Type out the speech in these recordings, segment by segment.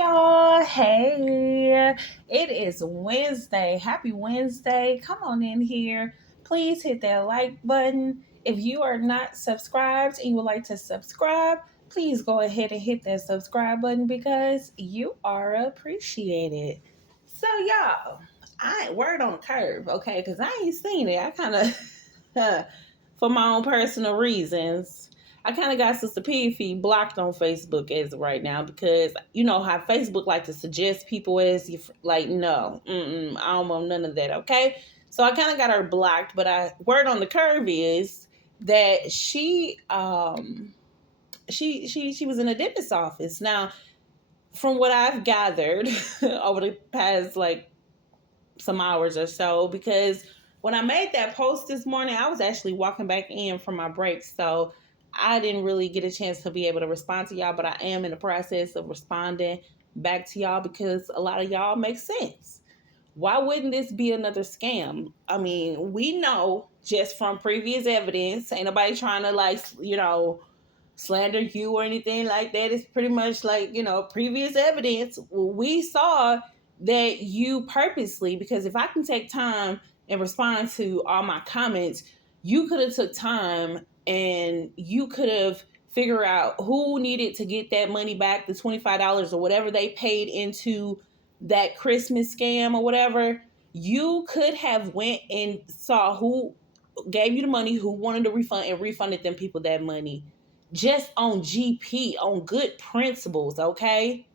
Y'all, hey, it is Wednesday. Happy Wednesday. Come on in here. Please hit that like button. If you are not subscribed and you would like to subscribe, please go ahead and hit that subscribe button because you are appreciated. So, y'all, I ain't word on the curve, okay? Because I ain't seen it. I kind of, for my own personal reasons, I kind of got Sister P blocked on Facebook as of right now because you know how Facebook like to suggest people as you like no, I don't want none of that. Okay, so I kind of got her blocked. But I word on the curve is that she was in a dentist's office. Now, from what I've gathered over the past like some hours or so, because when I made that post this morning, I was actually walking back in from my break. So I didn't really get a chance to be able to respond to y'all, but I am in the process of responding back to y'all because a lot of y'all make sense. Why wouldn't this be another scam? I mean, we know just from previous evidence, ain't nobody trying to slander you or anything like that. It's pretty much like, previous evidence. We saw that you purposely, because if I can take time and respond to all my comments, you could have took time and you could have figured out who needed to get that money back, the $25 or whatever they paid into that Christmas scam or whatever. You could have went and saw who gave you the money, who wanted to refund, and refunded them people that money just on GP, on good principles, okay?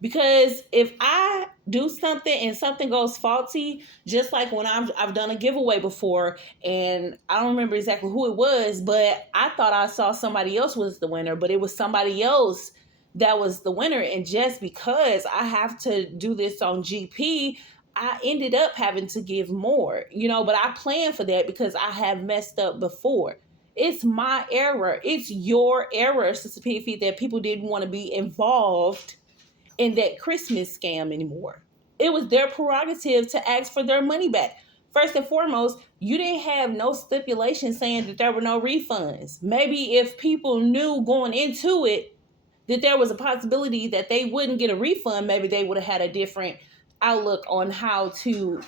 Because if I do something and something goes faulty, just like when I've done a giveaway before, and I don't remember exactly who it was, but I thought I saw somebody else was the winner, but it was somebody else that was the winner. And just because I have to do this on GP, I ended up having to give more, but I planned for that because I have messed up before. It's my error. It's your error, Sister P, that people didn't want to be involved in that Christmas scam anymore. It was their prerogative to ask for their money back. First and foremost, you didn't have no stipulation saying that there were no refunds. Maybe if people knew going into it that there was a possibility that they wouldn't get a refund, maybe they would have had a different outlook on how to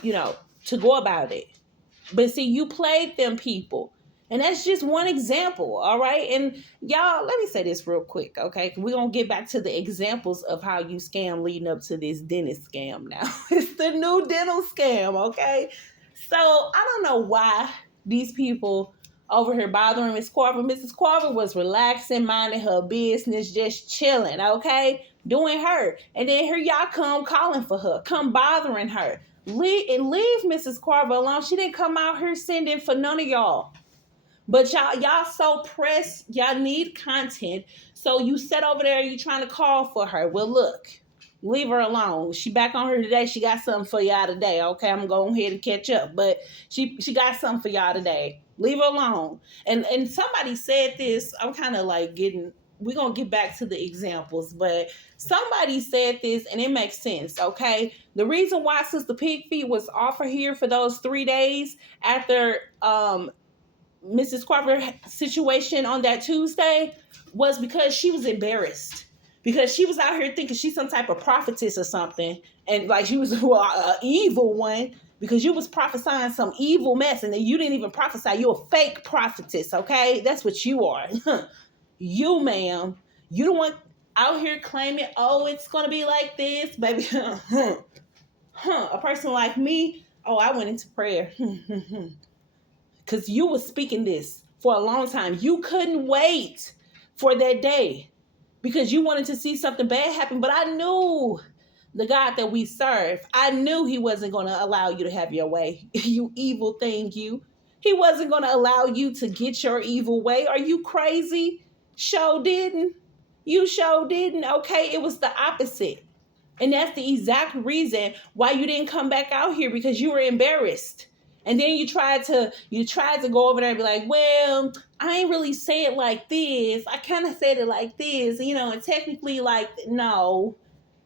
go about it. But see, you played them people. And that's just one example, all right? And y'all, let me say this real quick, okay? We're going to get back to the examples of how you scam leading up to this dentist scam now. It's the new dental scam, okay? So I don't know why these people over here bothering Miss Carver. Mrs. Carver was relaxing, minding her business, just chilling, okay? Doing her. And then here y'all come calling for her, come bothering her. Leave Mrs. Carver alone. She didn't come out here sending for none of y'all. But y'all so pressed, y'all need content. So you sit over there, you trying to call for her. Well, look, leave her alone. She back on her today. She got something for y'all today. Okay, I'm going ahead and catch up. But she got something for y'all today. Leave her alone. And somebody said this. I'm kind of like we're going to get back to the examples, but somebody said this and it makes sense, okay? The reason why Sister Pigfeet was offered here for those 3 days after Mrs. Carver situation on that Tuesday was because she was embarrassed. Because she was out here thinking she's some type of prophetess or something. And like she was an evil one. Because you was prophesying some evil mess. And then you didn't even prophesy. You're a fake prophetess, okay? That's what you are. You, ma'am. You the one out here claiming, oh, it's going to be like this. Baby, a person like me, oh, I went into prayer. Because you were speaking this for a long time. You couldn't wait for that day because you wanted to see something bad happen. But I knew the God that we serve. I knew he wasn't going to allow you to have your way. You evil thing, you. He wasn't going to allow you to get your evil way. Are you crazy? Show didn't. You show didn't. Okay, it was the opposite. And that's the exact reason why you didn't come back out here, because you were embarrassed. And then you tried to go over there and be like, well, I ain't really say it like this. I kind of said it like this, and technically like, no,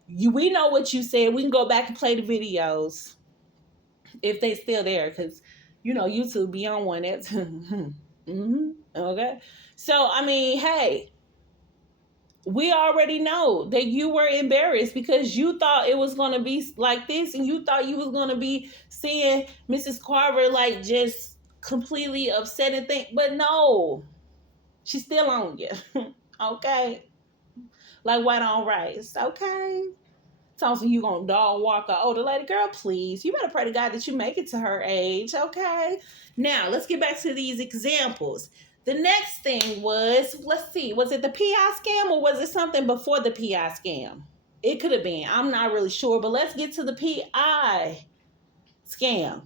we know what you said. We can go back and play the videos if they still there, because, YouTube be on one. That's, okay. So, I mean, hey, We already know that you were embarrassed because you thought it was going to be like this, and you thought you was going to be seeing Mrs. Carver like just completely upset and think, but no, she's still on you. Okay, like white on rice. Okay, Thompson, you gonna dog walk a older lady, girl? Please, you better pray to God that you make it to her age. Okay, now let's get back to these examples. The next thing was, let's see, was it the PI scam or was it something before the PI scam? It could have been. I'm not really sure, but let's get to the PI scam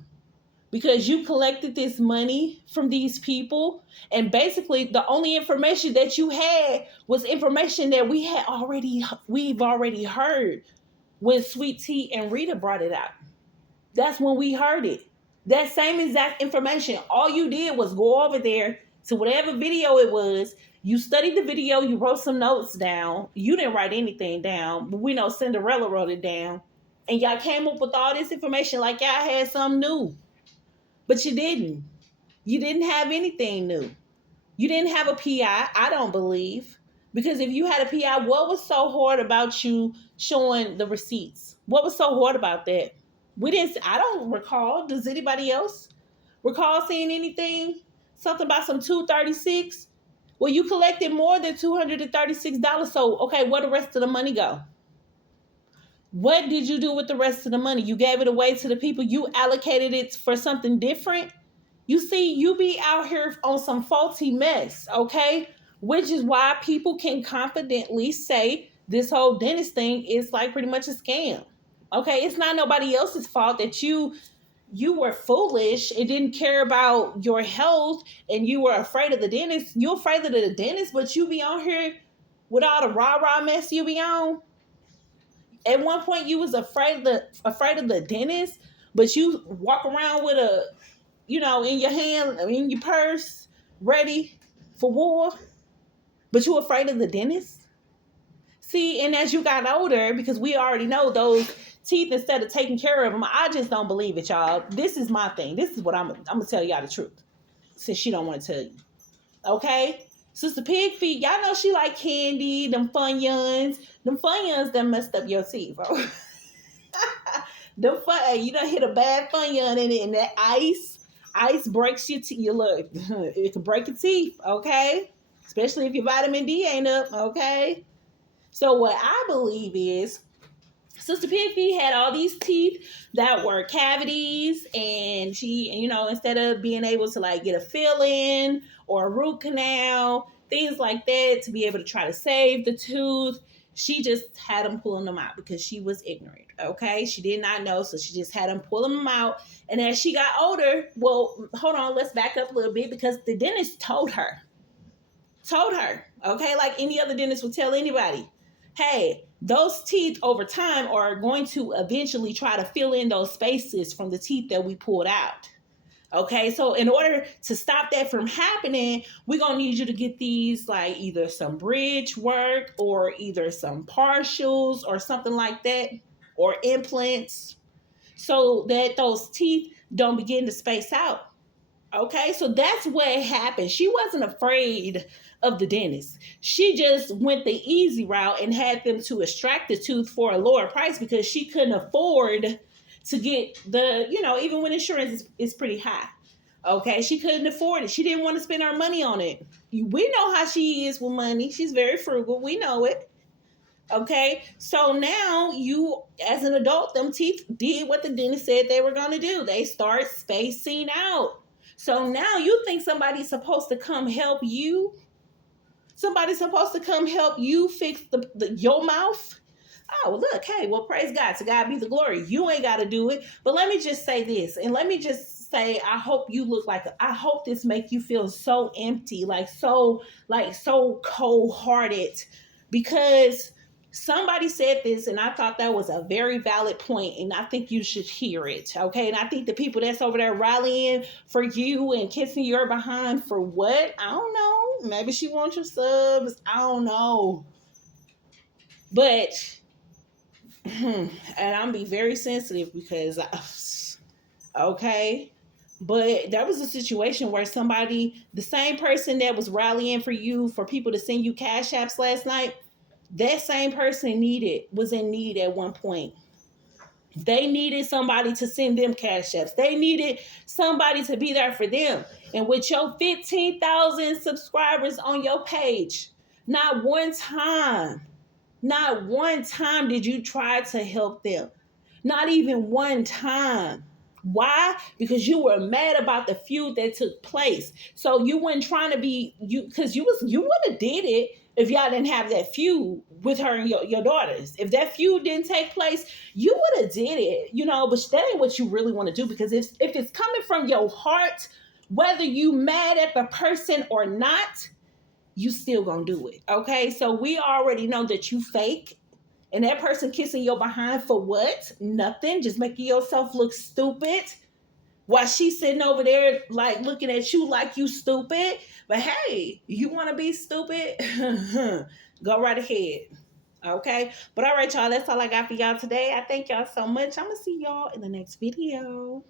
because you collected this money from these people, and basically the only information that you had was information that we've already heard when Sweet Tea and Rita brought it out. That's when we heard it. That same exact information. All you did was go over there to whatever video it was. You studied the video. You wrote some notes down. You didn't write anything down, but we know Cinderella wrote it down. And y'all came up with all this information like y'all had something new. But you didn't. You didn't have anything new. You didn't have a PI, I don't believe. Because if you had a PI, what was so hard about you showing the receipts? What was so hard about that? We didn't, I don't recall. Does anybody else recall seeing anything? Something about some 236? Well, you collected more than $236. So, okay, where the rest of the money go? What did you do with the rest of the money? You gave it away to the people. You allocated it for something different. You see, you be out here on some faulty mess, okay? Which is why people can confidently say this whole dentist thing is like pretty much a scam. Okay, it's not nobody else's fault that you were foolish and didn't care about your health and you were afraid of the dentist. You're afraid of the dentist, but you be on here with all the rah-rah mess you be on. At one point you was afraid of the dentist, but you walk around with a, in your hand, in your purse, ready for war, but you afraid of the dentist? See, and as you got older, because we already know those teeth, instead of taking care of them, I just don't believe it, y'all. This is my thing. This is what I'm going to tell y'all the truth, since she don't want to tell you. Okay? Sister Pig Feet, y'all know she like candy, them Funyuns. Them Funyuns that messed up your teeth, bro. You done hit a bad Funyun in it, and that ice breaks your teeth. You look, it can break your teeth, okay? Especially if your vitamin D ain't up, okay? So what I believe is Sister Piggy had all these teeth that were cavities, and she, instead of being able to like get a fill-in or a root canal, things like that, to be able to try to save the tooth, she just had them pulling them out because she was ignorant. Okay, she did not know, so she just had them pulling them out. And as she got older, well, hold on, let's back up a little bit, because the dentist told her, okay, like any other dentist would tell anybody, hey, those teeth over time are going to eventually try to fill in those spaces from the teeth that we pulled out. Okay, so in order to stop that from happening, we're going to need you to get these, like either some bridge work or either some partials or something like that, or implants, so that those teeth don't begin to space out. Okay, so that's what happened. She wasn't afraid of the dentist. She just went the easy route and had them to extract the tooth for a lower price because she couldn't afford to get the, even when insurance is pretty high. Okay, she couldn't afford it. She didn't want to spend her money on it. We know how she is with money. She's very frugal. We know it. Okay, so now you, as an adult, them teeth did what the dentist said they were going to do. They start spacing out. So now you think somebody's supposed to come help you? Somebody's supposed to come help you fix your mouth? Oh, look, hey, well, praise God. To God be the glory. You ain't got to do it. But let me just say this, and let me just say, I hope this make you feel so empty, so cold-hearted, because somebody said this, and I thought that was a very valid point, and I think you should hear it, okay? And I think the people that's over there rallying for you and kissing your behind for what? I don't know. Maybe she wants your subs. I don't know. But, and I'm be very sensitive because, okay? But there was a situation where the same person that was rallying for you, for people to send you cash apps last night, That same person was in need at one point. They needed somebody to send them cash apps. They needed somebody to be there for them. And with your 15,000 subscribers on your page, not one time did you try to help them. Not even one time. Why? Because you were mad about the feud that took place. So you weren't trying to be you because you would have did it if y'all didn't have that feud with her and your daughters. If that feud didn't take place, you would have did it, but that ain't what you really want to do, because if it's coming from your heart, whether you mad at the person or not, you still gonna do it. Okay. So we already know that you fake. And that person kissing your behind for what? Nothing. Just making yourself look stupid. While she's sitting over there, like looking at you like you stupid. But hey, you want to be stupid? Go right ahead. Okay. But all right, y'all. That's all I got for y'all today. I thank y'all so much. I'm going to see y'all in the next video.